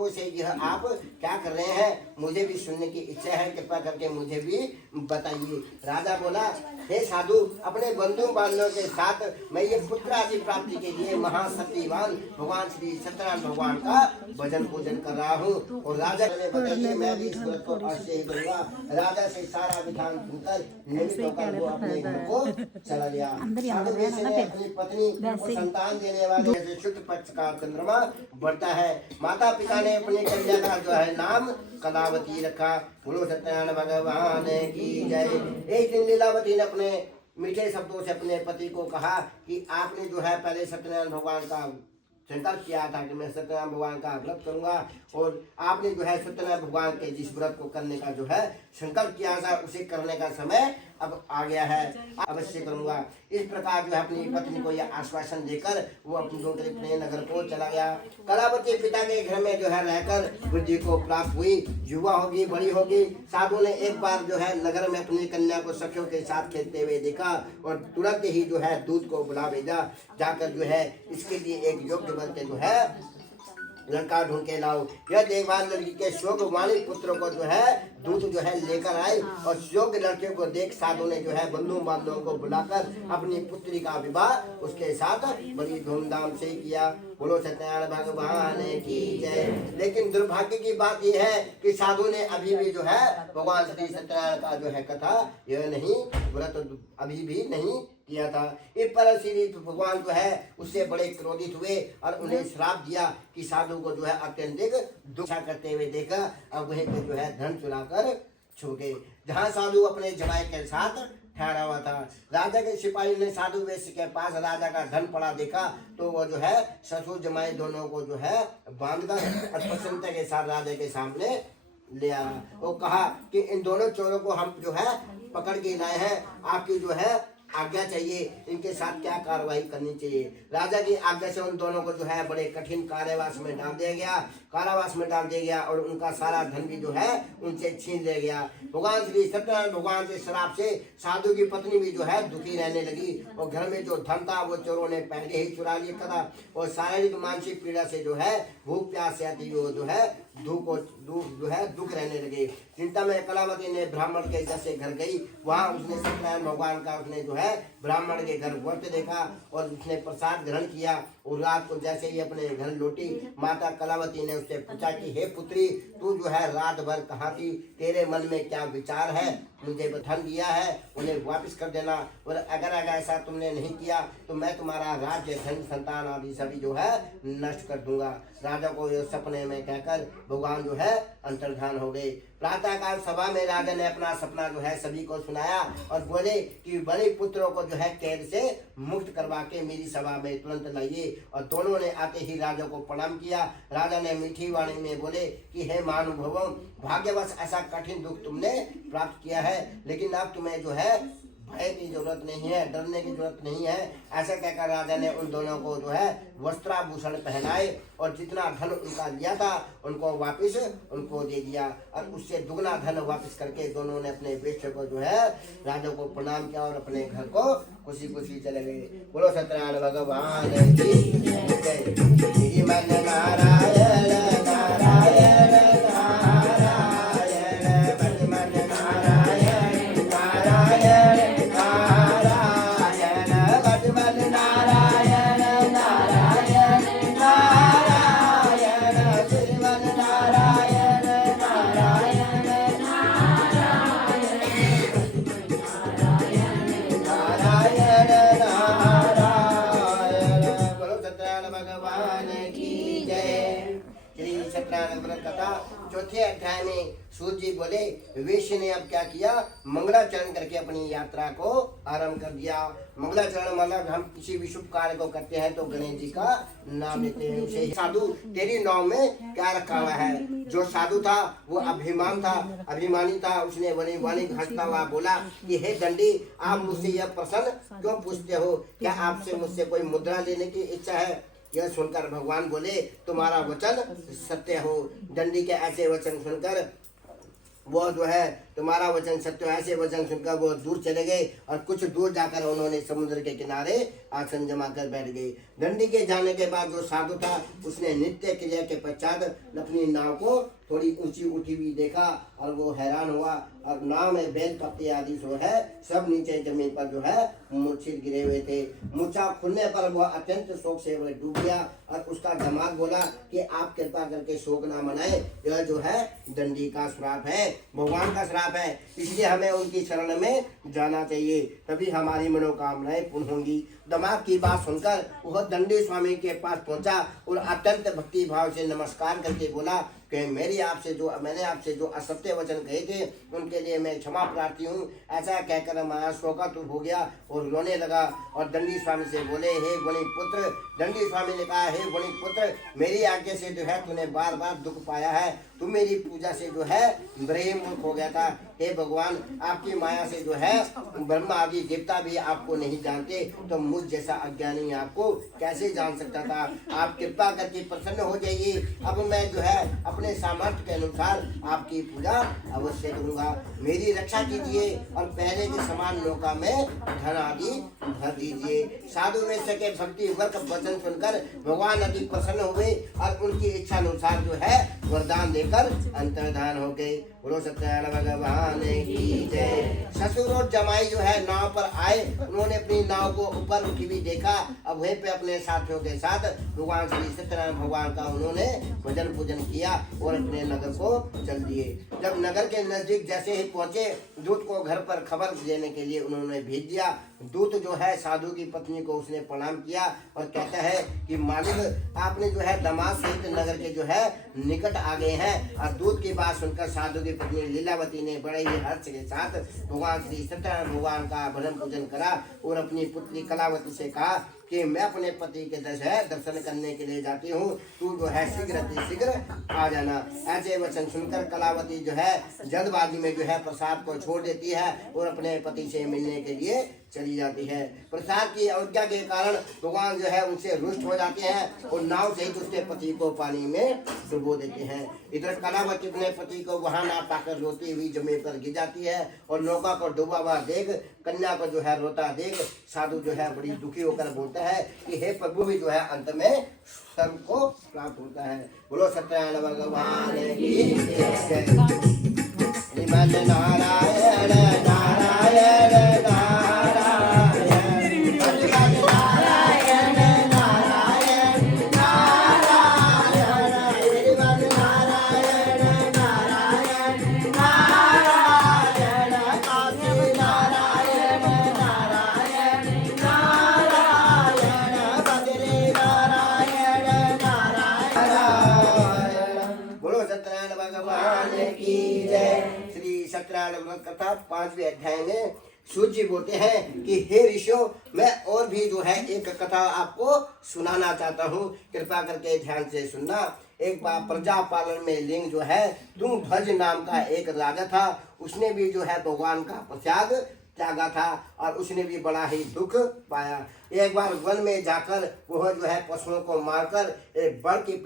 लोगों से यह आप क्या कर रहे हैं, मुझे भी सुनने की इच्छा है, कृपा करके मुझे भी बताइए। राजा बोला, हे साधु, अपने बंधु बांधवों के साथ मैं ये पुत्र आदि प्राप्ति के लिए महाशक्तिवान भगवान श्री सत्यनारायण भगवान का भजन पूजन कर रहा हूँ। और राजा ने बताइए, मैं भी इस व्रत को अवश्य ही करूंगा। राजा से सारा विधान सुनकर निमित्त होकर वो अपने घर को चला गया। साधु वैश्य ने अपनी पत्नी को संतान देने वाले जैसे शुक्ल पक्ष का चंद्रमा बढ़ता है, माता पिता ने अपनी कन्या का जो है नाम कलावती रखा। बोलो सत्यनारायण भगवान की जय। एक दिन लीलावती ने अपने मीठे शब्दों से अपने पति को कहा कि आपने जो है पहले सत्यनारायण भगवान का संकल्प किया था कि मैं सत्यनारायण भगवान का व्रत करूंगा, और आपने जो है सत्यनारायण भगवान के जिस व्रत को करने का जो है संकल्प किया था उसे करने का समय अब आ गया है, अवश्य करूंगा। इस प्रकार जो है अपनी पत्नी को यह आश्वासन देकर वो अपने नगर को चला गया। कलावती पिता के घर में जो है रहकर बुद्धि को प्राप्त हुई, युवा होगी, बड़ी होगी। साधु ने एक बार जो है नगर में अपनी कन्या को सखियों के साथ खेलते हुए देखा और तुरंत ही जो है दूध को बुला भेजा, जाकर जो है इसके लिए एक योग्य वर्ग के जो है लड़का ढूंढ के लाओ। यह देखभाल लड़की के शोकवाणी पुत्र को जो है दूध जो है लेकर आए, और योग्य लड़के को देख साधु ने जो है बंधु बांधवों को बुलाकर अपनी पुत्री का विवाह उसके साथ बड़ी धूमधाम से किया। बोलो सत्यनारायण भगवान की जय। लेकिन दुर्भाग्य की बात यह है कि साधु ने अभी भी जो है भगवान श्री सत्यनारायण का जो है कथा यह नहीं व्रत अभी भी नहीं किया था। इस पर श्री भगवान जो है उससे बड़े क्रोधित हुए और उन्हें श्राप दिया कि साधु को जो है अत्यंतिक दुखा करते हुए देखा, अब वहीं पे जो है धन चुराकर छू गए। जहाँ साधु अपने जमाई के साथ ठहरा हुआ था, राजा के सिपाही ने साधु वैश्य के पास राजा का धन पड़ा देखा तो वो जो है ससुर जमाई दोनों को जो है बांधकर और प्रसन्नता के साथ राजा के सामने ले आया। वो कहा कि इन दोनों चोरों को हम जो है पकड़ के लाए हैं, आपकी जो है आज्ञा चाहिए, इनके साथ क्या कार्रवाई करनी चाहिए। राजा की आज्ञा से उन दोनों को जो है बड़े कठिन कारावास में डाल दिया गया और उनका सारा धन भी जो है उनसे छीन लिया गया। भगवान श्री सत्यनारायण भगवान के श्राप से साधु की पत्नी भी जो है दुखी रहने लगी, और घर में जो धन था वो चोरों ने पहले ही चुरा लिया था, और शारीरिक मानसिक पीड़ा से जो है भूख प्यास से आती वो जो है दुख रहने लगे। चिंता में कलावती ने ब्राह्मण के जैसे घर गई, वहाँ उसने सत्यनारायण भगवान का उसने जो है ब्राह्मण के घर व्रत देखा और उसने प्रसाद ग्रहण किया। और रात को जैसे ही अपने घर लौटी, माता कलावती ने उससे पूछा कि हे पुत्री, तू जो है रात भर कहाँ थी, तेरे मन में क्या विचार है, मुझे धन दिया है उन्हें वापस कर देना, और अगर ऐसा तुमने नहीं किया तो मैं तुम्हारा राज्य धन संतान आदि सभी जो है नष्ट कर दूंगा। राजा को ये सपने में कहकर भगवान जो है अंतर्धान हो गए। प्रातःकाल सभा में राजा ने अपना सपना जो है सभी को सुनाया और बोले कि बड़े पुत्रों को जो है कैद से मुक्त करवा के मेरी सभा में तुरंत लाइए। और दोनों ने आते ही राजा को प्रणाम किया। राजा ने मीठी वाणी में बोले कि हे महानुभावों, भाग्यवश ऐसा कठिन दुख तुमने प्राप्त किया है, लेकिन अब तुम्हें जो है भय की जरूरत नहीं है, डरने की जरूरत नहीं है। ऐसा कहकर राजा ने उन दोनों को जो है वस्त्राभूषण पहनाए और जितना धन उनका लिया था उनको वापस उनको दे दिया, और उससे दुगना धन वापस करके दोनों ने अपने वेश्य को जो है राजा को प्रणाम किया और अपने घर को खुशी खुशी चले गए। बोलो सत्यनारायण भगवान की जय। श्रीमन नारायण नारायण चौथे अध्याय में सूत जी बोले, वेश्य ने अब क्या किया, मंगलाचरण करके अपनी यात्रा को आरंभ कर दिया। मंगलाचरण मतलब हम किसी भी शुभ कार्य को करते हैं तो गणेश जी का नाम लेते हैं। उसे साधु तेरी नाव में क्या रखा हुआ है। जो साधु था वो अभिमानी था। उसने वाणी हंसता हुआ बोला कि हे दंडी, आप मुझसे यह प्रश्न क्यों पूछते हो, क्या आपसे मुझसे कोई मुद्रा लेने की इच्छा है। यह सुनकर भगवान बोले, तुम्हारा वचन सत्य हो। दंडी के ऐसे वचन सुनकर वो जो है तुम्हारा वचन सत्य। ऐसे वचन सुनकर वो दूर चले गए और कुछ दूर जाकर उन्होंने समुद्र के किनारे आसन जमा कर बैठ गए। दंडी के जाने के बाद जो साधु था उसने नित्य क्रिया के पश्चात अपनी नाव को थोड़ी ऊंची उठी हुई देखा और वो हैरान हुआ और नाव में बेल पत्ते आदि जो है सब नीचे जमीन पर जो है मूर्छित गिरे हुए थे। मूर्छा खुलने पर वह अत्यंत शोक से वह डूब गया और उसका दिमाग बोला कि आप कृपा करके शोक ना मनाए, यह जो है दंडी का श्राप है, भगवान का श्राप है, इसलिए हमें उनकी शरण में जाना चाहिए, तभी हमारी मनोकामनाएं पूर्ण होंगी। दिमाग की बात सुनकर वह दंडी स्वामी के पास पहुंचा और अत्यंत भक्ति भाव से नमस्कार करके बोला कि मैंने आपसे जो असत्य वचन कहे थे उनके लिए मैं क्षमा प्रार्थी हूँ। ऐसा कहकर महाराज शोकातुर हो गया और रोने लगा और दंडी स्वामी से बोले, हे वणिक पुत्र, दंडी स्वामी ने कहा, हे वणिक पुत्र, मेरी आज्ञा से जो है तूने बार बार दुख पाया है, तू मेरी पूजा से जो है ब्रह्ममुख हो गया था। हे भगवान, आपकी माया से जो है ब्रह्मा आदि देवता भी आपको नहीं जानते, तो मुझ जैसा अज्ञानी आपको कैसे जान सकता था। आप कृपा करके प्रसन्न हो जाइए, अब मैं जो है अपने सामर्थ्य के अनुसार आपकी पूजा अवश्य करूंगा। मेरी रक्षा कीजिए और पहले के समान नौका में धन आदि भर दीजिए। साधु में सके भक्ति वर्ग वचन सुनकर भगवान अति प्रसन्न हुए और उनकी इच्छा अनुसार जो है वरदान देकर अंतर्धान हो गए। बोलो सत्यनारायण भगवान की जय। ससुर और जमाई जो है नाव पर आए, उन्होंने अपनी नाव को ऊपर उठी हुई देखा। अब वहीं पे अपने साथियों के साथ भगवान श्री सत्यनारायण भगवान का उन्होंने भजन पूजन किया और अपने नगर को चल दिए। जब नगर के नजदीक जैसे ही पहुंचे, दूत को घर पर खबर देने के लिए उन्होंने भेज दिया। दूत जो है साधु की पत्नी को उसने प्रणाम किया और कहता है कि मालिक, आपने जो है दामाद सहित नगर के जो है निकट आ गए हैं। और दूत की बात सुनकर साधु की पत्नी लीलावती ने बड़े ही हर्ष के साथ भगवान श्री सत्यनारायण भगवान का भजन पूजन करा और अपनी पुत्री कलावती से कहा कि मैं अपने पति के दर्शन करने के लिए जाती हूँ, तू जो है शीघ्र आ जाना। ऐसे वचन सुनकर कलावती जो है जल्दबाजी में जो है प्रसाद को छोड़ देती है और अपने पति से मिलने के लिए चली जाती है। प्रसाद की अवज्ञा के कारण भगवान जो है उनसे रुष्ट हो जाते हैं और नाव सहित उसके पति को पानी में डुबो देते हैं। इधर कलावती अपने पति को वहां ना पाकर रोती हुई जमीन पर गिर जाती है और नौका को डूबा हुआ देख, कन्या को जो है रोता देख साधु जो है बड़ी दुखी होकर बोलता है कि हे प्रभु, भी जो है अंत में सर्व को प्राप्त होता है। बोलो सत्यनारायण भगवान की जय। श्रीमन नारायण नारायण कथा 5वें अध्याय में सूर्य जी बोलते हैं कि हे ऋषियों, मैं और भी जो है एक कथा आपको सुनाना चाहता हूँ, कृपा करके ध्यान से सुनना। एक बार प्रजापालन में लिंग जो है तुम्भज नाम का एक राजा था, उसने भी जो है भगवान का प्रसाद त्यागा था और उसने भी बड़ा ही दुख पाया। एक बार वन में जाकर वह जो है पशुओं को मारकर एक बड़ के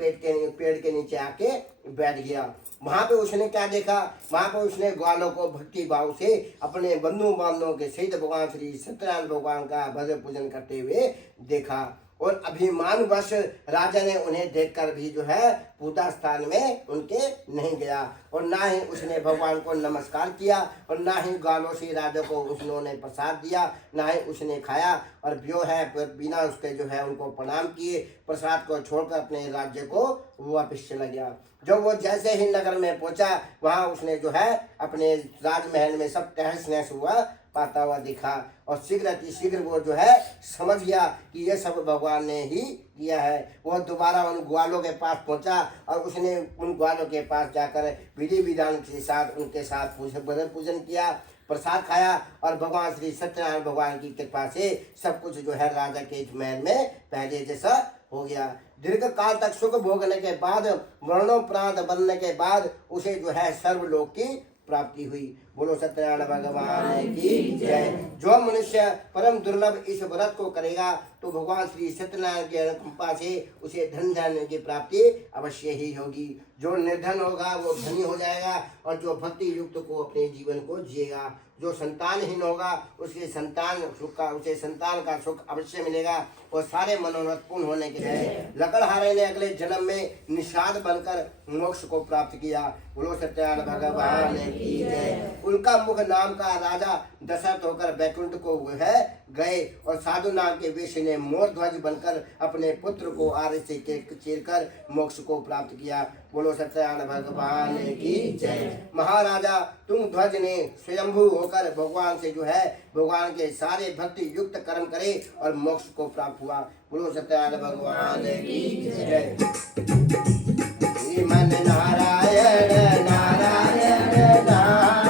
पेड़ के नीचे आके बैठ गया। वहां पे उसने क्या देखा, वहां पे उसने ग्वालों को भक्ति भाव से अपने बंधु बांधवों के सहित भगवान श्री सत्यनारायण भगवान का भजन पूजन करते हुए देखा और अभिमानवश राजा ने उन्हें देखकर भी जो है पूजा स्थान में उनके नहीं गया और ना ही उसने भगवान को नमस्कार किया और ना ही ग्वालों से राजा को उन्होंने प्रसाद दिया, ना ही उसने खाया और जो है बिना उसके जो है उनको प्रणाम किए प्रसाद को छोड़कर अपने राज्य को वापस चला गया। जब वो जैसे ही नगर में पहुंचा, वहां उसने जो है अपने राजमहल में सब तहस नहस हुआ पाता हुआ दिखा और शीघ्र वो जो है समझ गया कि ये सब भगवान ने ही किया है। वो दोबारा उन ग्वालों के पास पहुंचा और उसने उन ग्वालों के पास जाकर विधि विधान के साथ उनके साथ भजन पूजन किया, प्रसाद खाया और भगवान श्री सत्यनारायण भगवान की कृपा से सब कुछ जो है राजा के महल में पहले जैसा हो गया। दीर्घ काल तक सुख भोगने के बाद, मरणोपरांत बनने के बाद उसे जो है सर्वलोक की प्राप्ति हुई। बोलो सत्यनारायण भगवान की जय। जो मनुष्य परम दुर्लभ इस व्रत को करेगा तो भगवान श्री सत्यनारायण की कृपा से उसे धन धान्य की प्राप्ति अवश्य ही होगी। जो निर्धन होगा वो धनी हो जाएगा और जो भक्ति युक्त को अपने जीवन को जिएगा। जो संतानहीन होगा उसे संतान का सुख अवश्य मिलेगा और सारे मनोरथ पूर्ण होने के लिए लकड़हारे ने अगले जन्म में निषाद बनकर मोक्ष को प्राप्त किया। बोलो सत्यनारायण भगवान की जय। उनका मुख नाम का राजा दशरथ होकर बैकुंठ को गए और साधु नाम के वेश ने मोर ध्वज बनकर अपने पुत्र को आर्य से चीरकर मोक्ष को प्राप्त किया। बोलो सत्यनारायण भगवान की जय। महाराजा तुम ध्वज ने स्वयंभू होकर भगवान से भगवान के सारे भक्ति युक्त कर्म करे और मोक्ष को प्राप्त हुआ। बोलो सत्यनारायण भगवान की जय। श्रीमन नारायण नारायण नारायण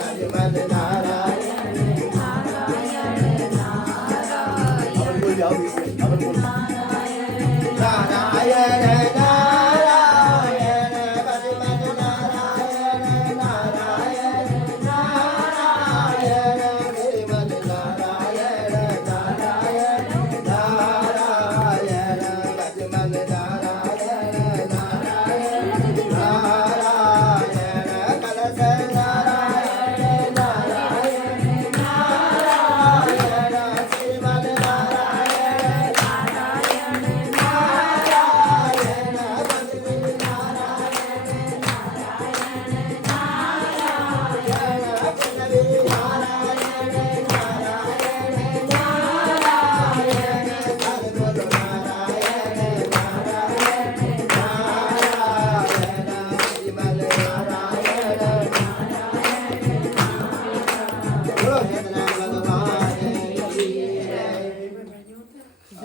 श्रीमन नारायण नारायण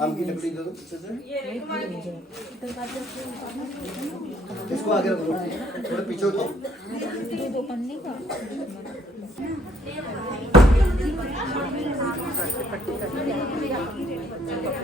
आम की लकड़ी दे दो इसको आगे रखो थोड़ा पीछे हो दो पन्नी का